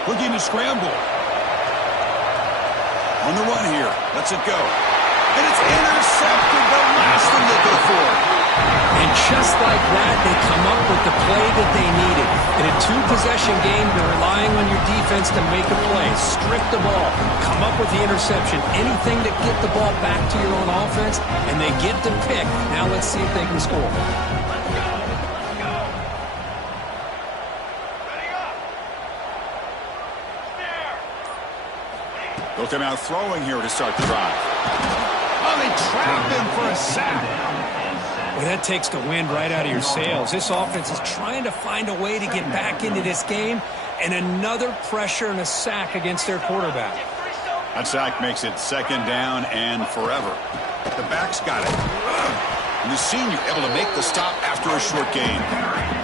Looking to scramble. On the run here, lets it go. And it's intercepted, the last thing they could afford. And just like that, they come up with the play that they needed. In a two-possession game, you're relying on your defense to make a play. Strip the ball. Come up with the interception. Anything to get the ball back to your own offense, and they get to pick. Now let's see if they can score. They'll come out throwing here to start the drive. Oh, they trap him for a sack. Well, that takes the wind right out of your sails. This offense is trying to find a way to get back into this game, and another pressure and a sack against their quarterback. That sack makes it second down and forever. The back's got it. And the senior able to make the stop after a short gain.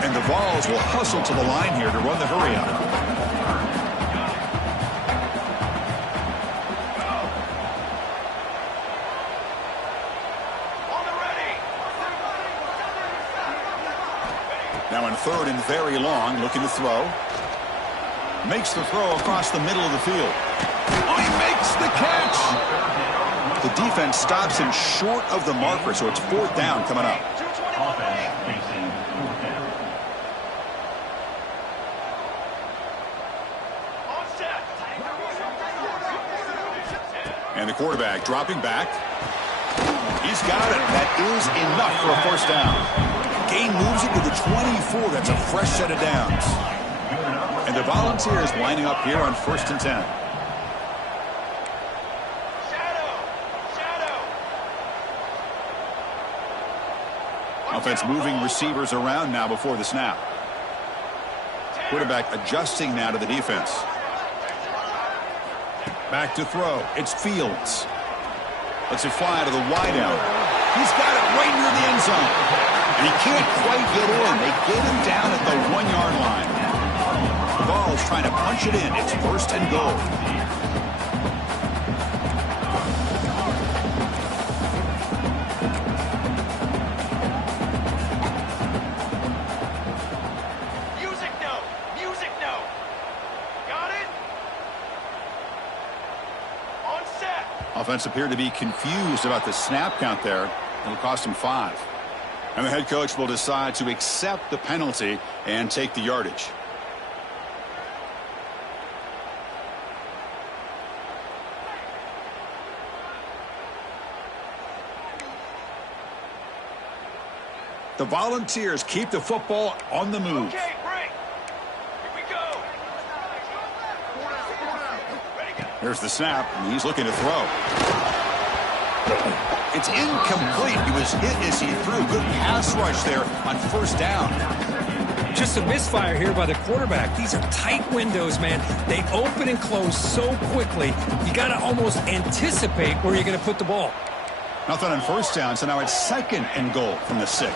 And the Vols will hustle to the line here to run the hurry-up. Now in third and very long, looking to throw. Makes the throw across the middle of the field. Oh, he makes the catch! The defense stops him short of the marker, so it's fourth down coming up. And the quarterback dropping back. He's got it. That is enough for a first down. Gain moves it to the 24. That's a fresh set of downs. And the Volunteers lining up here on 1st and 10. Offense moving receivers around now before the snap. Quarterback adjusting now to the defense. Back to throw. It's Fields. Lets it fly to the wideout. He's got it right near the end zone. And he can't quite get in. They get him down at the 1-yard line. The Vols trying to punch it in. It's 1st and goal. Music no. Got it? On set. Offense appeared to be confused about the snap count there. It'll cost him 5. And the head coach will decide to accept the penalty and take the yardage. The Volunteers keep the football on the move. Okay, break. Here we go. Ready, go. Here's the snap, and he's looking to throw. It's incomplete. He was hit as he threw. Good pass rush there on 1st down. Just a misfire here by the quarterback. These are tight windows, man. They open and close so quickly. You got to almost anticipate where you're going to put the ball. Nothing on 1st down, so now it's 2nd and goal from the 6. And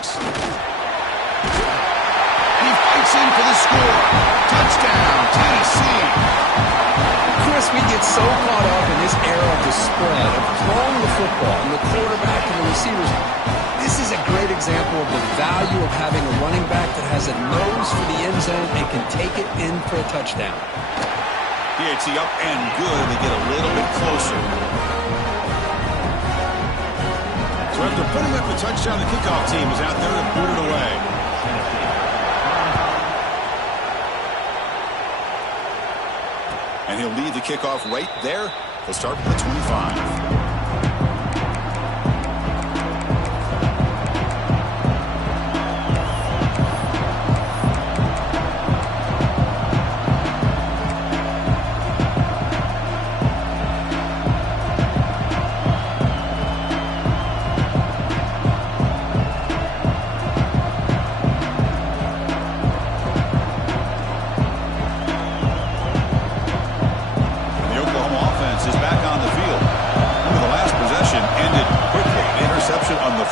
he fights in for the score. Touchdown, Tennessee. Chris, we get so caught up in this era of the spread, of throwing the football, and the quarterback and the receivers. This is a great example of the value of having a running back that has a nose for the end zone and can take it in for a touchdown. PAT up and good. They get a little bit closer. So after putting up the touchdown, the kickoff team is out there to boot it away. And he'll lead the kickoff right there. He'll start with the 25.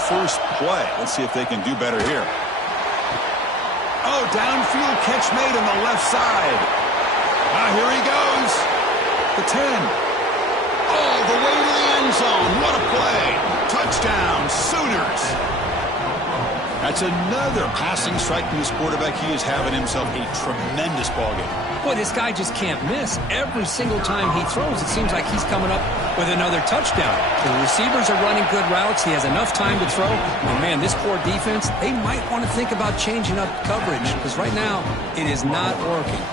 First play. Let's see if they can do better here. Oh, downfield catch made on the left side. Here he goes. The 10. All the way to the end zone. What a play. Touchdown, Sooners. That's another passing strike from this quarterback. He is having himself a tremendous ballgame. Boy, this guy just can't miss. Every single time he throws, it seems like he's coming up with another touchdown. The receivers are running good routes. He has enough time to throw. And, man, this poor defense, they might want to think about changing up coverage because right now it is not working.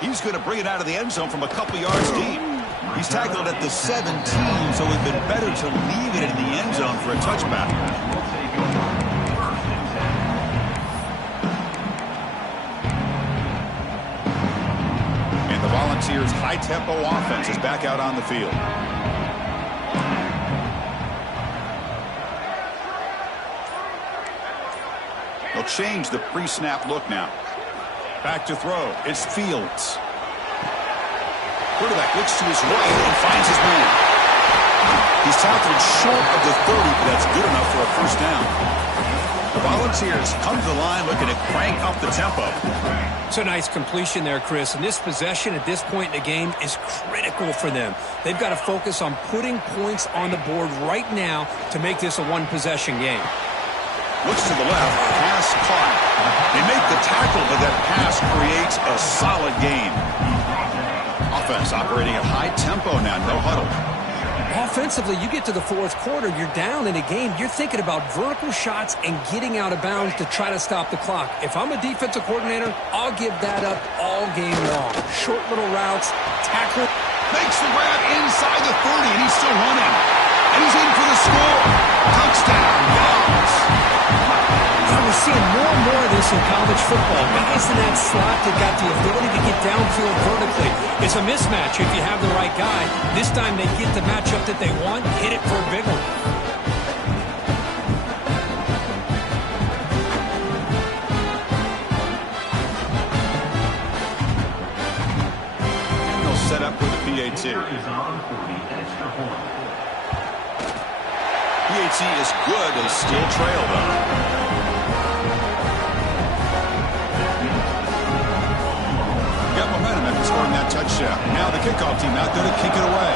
He's going to bring it out of the end zone from a couple yards deep. He's tackled at the 17, so it would have been better to leave it in the end zone for a touchback. And the Volunteers' high-tempo offense is back out on the field. They'll change the pre-snap look now. Back to throw. It's Fields. Quarterback looks to his right and finds his man. He's tackled short of the 30, but that's good enough for a first down. The Volunteers come to the line looking to crank up the tempo. It's a nice completion there, Chris. And this possession at this point in the game is critical for them. They've got to focus on putting points on the board right now to make this a one-possession game. Looks to the left, pass caught. They make the tackle, but that pass creates a solid gain. Offense operating at high tempo now, no huddle. Offensively, you get to the fourth quarter, you're down in a game. You're thinking about vertical shots and getting out of bounds to try to stop the clock. If I'm a defensive coordinator, I'll give that up all game long. Short little routes, tackle. Makes the grab inside the 30, and he's still running. And he's in for the score. Touchdown, Dogs. We're seeing more and more of this in college football. Guys in that slot that got the ability to get downfield vertically. It's a mismatch if you have the right guy. This time they get the matchup that they want, hit it for a big one. And they'll set up with a PAT. PAT is good. They still trail, though. Got momentum after scoring that touchdown. Now the kickoff team out there to kick it away.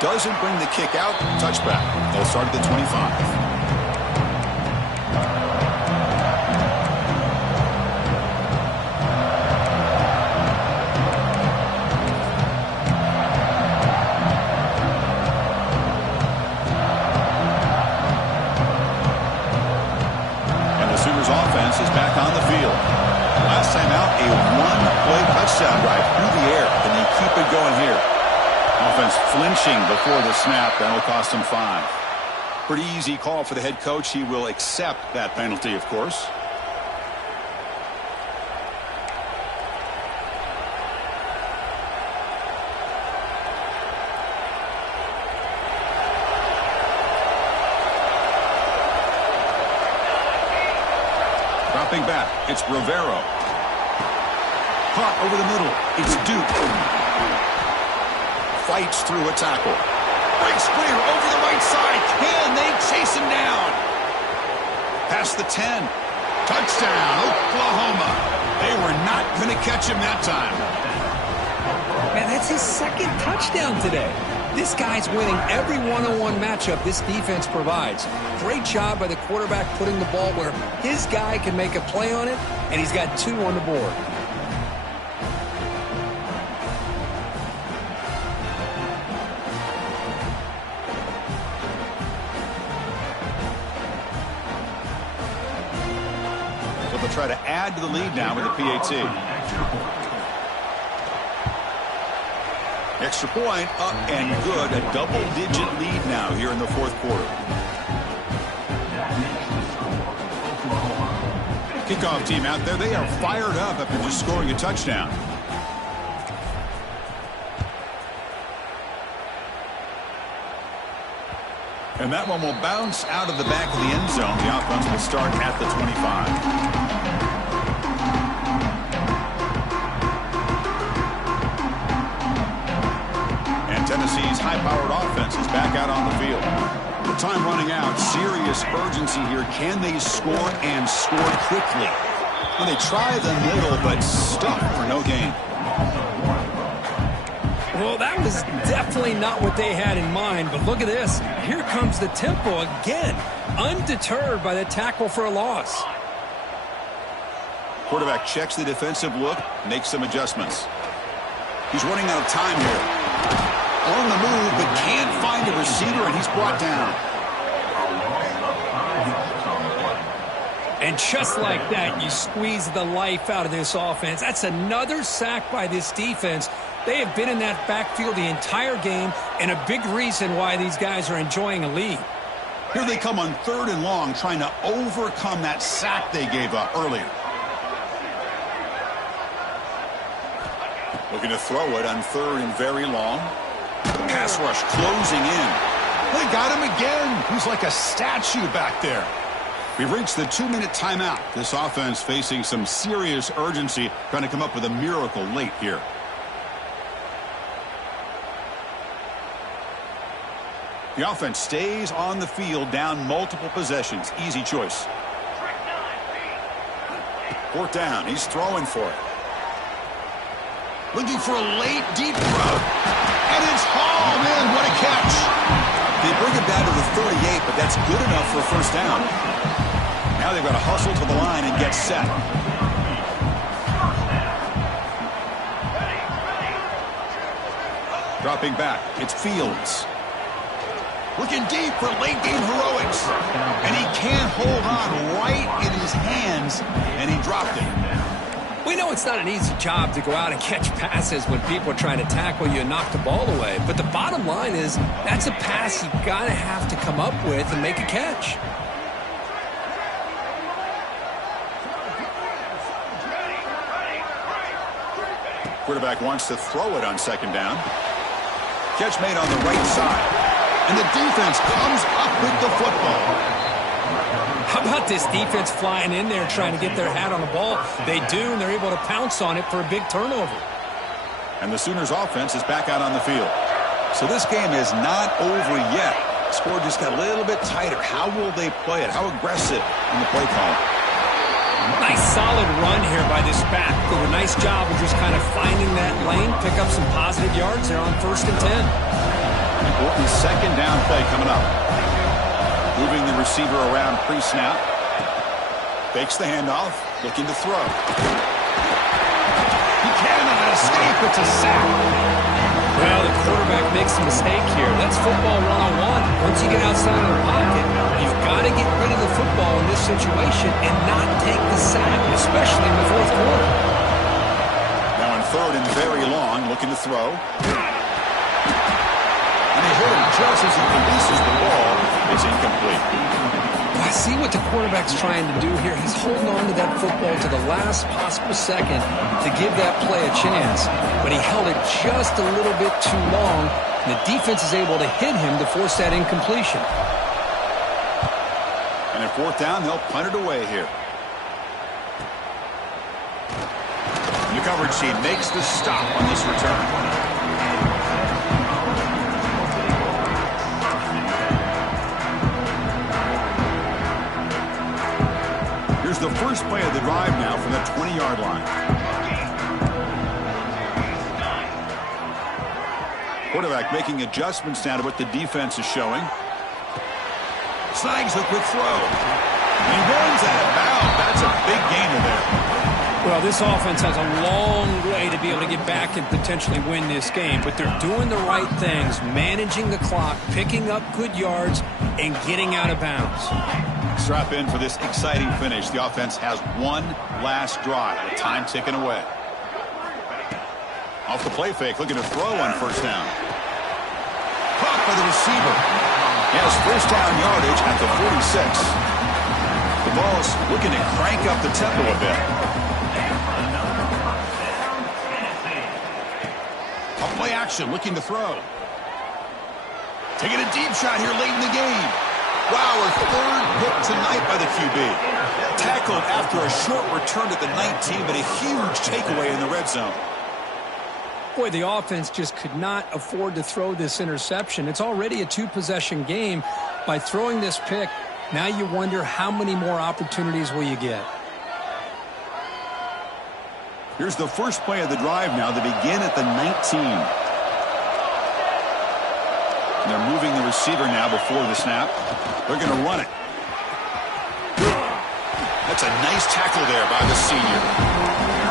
Doesn't bring the kick out. Touchback. They'll start at the 25. Offense is back on the field. Last time out, a one-play touchdown drive through the air, and they keep it going here. Offense flinching before the snap. That'll cost them 5. Pretty easy call for the head coach. He will accept that penalty, of course. Dropping back, it's Rivero. Caught over the middle, it's Duke. Fights through a tackle. Breaks clear over the right side. Can they chase him down? Past the 10. Touchdown, Oklahoma. They were not going to catch him that time. Man, that's his second touchdown today. This guy's winning every one-on-one matchup this defense provides. Great job by the quarterback putting the ball where his guy can make a play on it, and he's got 2 on the board. So they'll try to add to the lead now with the PAT. Extra point, up and good. A double-digit lead now here in the fourth quarter. Kickoff team out there, they are fired up after just scoring a touchdown. And that one will bounce out of the back of the end zone. The offense will start at the 25. Tennessee's high-powered offense is back out on the field. With time running out, serious urgency here. Can they score and score quickly? Well, they try the middle, but stuck for no gain. Well, that was definitely not what they had in mind, but look at this. Here comes the tempo again, undeterred by the tackle for a loss. Quarterback checks the defensive look, makes some adjustments. He's running out of time here. On the move, but can't find a receiver, and he's brought down. And just like that, you squeeze the life out of this offense. That's another sack by this defense. They have been in that backfield the entire game, and a big reason why these guys are enjoying a lead. Here they come on 3rd and long, trying to overcome that sack they gave up earlier. Looking to throw it on 3rd and very long. Pass rush closing in. They got him again. He's like a statue back there. We've reached the 2-minute timeout. This offense facing some serious urgency, trying to come up with a miracle late here. The offense stays on the field, down multiple possessions. Easy choice. 4th down. He's throwing for it. Looking for a late, deep throw. And it's hauled in. What a catch. They bring it down to the 38, but that's good enough for a 1st down. Now they've got to hustle to the line and get set. Dropping back. It's Fields. Looking deep for late game heroics. And he can't hold on right in his hands, and he dropped it. We know it's not an easy job to go out and catch passes when people are trying to tackle you and knock the ball away. But the bottom line is that's a pass you got to have to come up with and make a catch. Quarterback wants to throw it on 2nd down. Catch made on the right side. And the defense comes up with the football. How about this defense flying in there trying to get their hat on the ball? They do, and they're able to pounce on it for a big turnover. And the Sooners offense is back out on the field. So this game is not over yet. Score just got a little bit tighter. How will they play it? How aggressive in the play call? Nice solid run here by this back. Did a nice job of just kind of finding that lane, pick up some positive yards there on 1st and 10. Important 2nd down play coming up. Moving the receiver around pre-snap. Fakes the handoff. Looking to throw. He cannot escape. It's a sack. Well, the quarterback makes a mistake here. That's football 101. Once you get outside of the pocket, you've got to get rid of the football in this situation and not take the sack, especially in the 4th quarter. Now on 3rd and very long, looking to throw. And they hit him just as he releases the ball. It's incomplete. I see what the quarterback's trying to do here. He's holding on to that football to the last possible second to give that play a chance. But he held it just a little bit too long, and the defense is able to hit him to force that incompletion. And at 4th down, they'll punt it away here. The coverage team makes the stop on this return. Here's the first play of the drive now from the 20-yard line. Quarterback making adjustments now to what the defense is showing. Snags a quick throw. He runs out of bounds. That's a big gainer there. Well, this offense has a long way to be able to get back and potentially win this game, but they're doing the right things, managing the clock, picking up good yards, and getting out of bounds. Strap in for this exciting finish. The offense has one last drive. The time ticking away. Off the play fake, looking to throw on 1st down. Caught by the receiver. He has 1st down yardage at the 46. The ball's looking to crank up the tempo a bit. Off play action, looking to throw. Taking a deep shot here late in the game. Wow, our 3rd hit tonight by the QB. Tackled after a short return at the 19, but a huge takeaway in the red zone. Boy, the offense just could not afford to throw this interception. It's already a 2-possession game. By throwing this pick, now you wonder how many more opportunities will you get. Here's the first play of the drive now. They begin at the 19. And they're moving the receiver now before the snap. They're going to run it. That's a nice tackle there by the senior.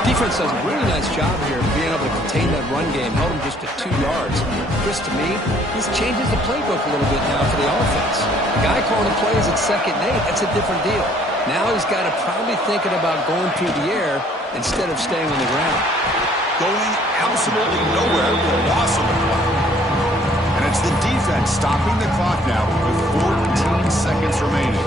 Defense does a really nice job here of being able to contain that run game. Held him just to 2 yards. Chris, to me, this changes the playbook a little bit now for the offense. The guy calling the plays at 2nd and 8, that's a different deal. Now he's got to probably thinking about going through the air instead of staying on the ground. Going absolutely nowhere for a loss of the clock. And it's the defense stopping the clock now with 14 seconds remaining.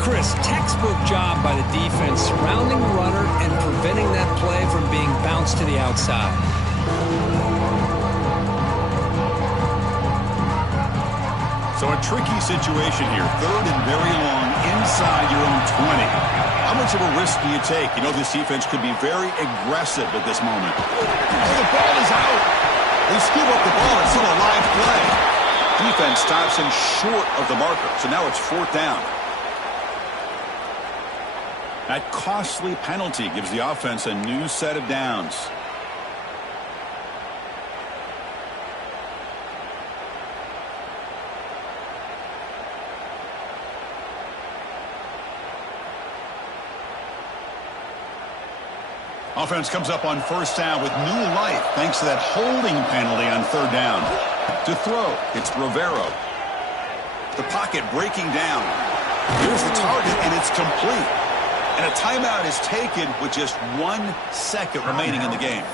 Chris, textbook job by the defense surrounding the runner and preventing that play from being bounced to the outside. So a tricky situation here. 3rd and very long inside your own 20. How much of a risk do you take? You know this defense could be very aggressive at this moment. Oh, the ball is out. They scoop up the ball. It's still a live play. Defense stops him short of the marker. So now it's 4th down. That costly penalty gives the offense a new set of downs. Offense comes up on 1st down with new life thanks to that holding penalty on 3rd down. To throw, it's Rivero. The pocket breaking down. Here's the target, and it's complete. And a timeout is taken with just 1 second remaining in the game.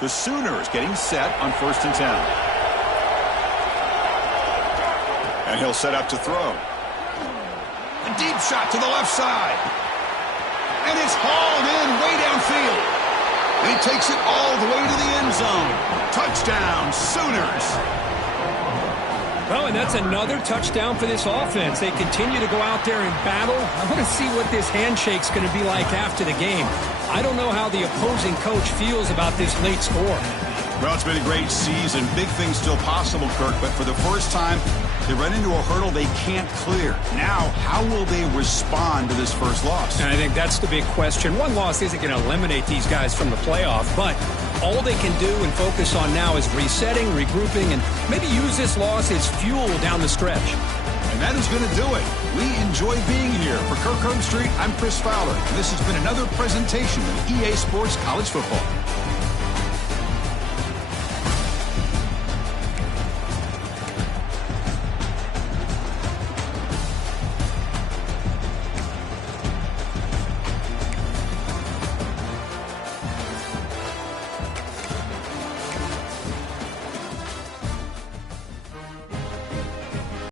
The Sooners getting set on 1st and 10. And he'll set up to throw. A deep shot to the left side. And it's hauled in way downfield. And he takes it all the way to the end zone. Touchdown, Sooners. Well, and that's another touchdown for this offense. They continue to go out there and battle. I want to see what this handshake's going to be like after the game. I don't know how the opposing coach feels about this late score. Well, it's been a great season. Big things still possible, Kirk, but for the first time, they run into a hurdle they can't clear. Now, how will they respond to this first loss? And I think that's the big question. One loss isn't going to eliminate these guys from the playoff, but all they can do and focus on now is resetting, regrouping, and maybe use this loss as fuel down the stretch. And that is going to do it. We enjoy being here. For Kirk Herbstreit, I'm Chris Fowler. And this has been another presentation of EA Sports College Football.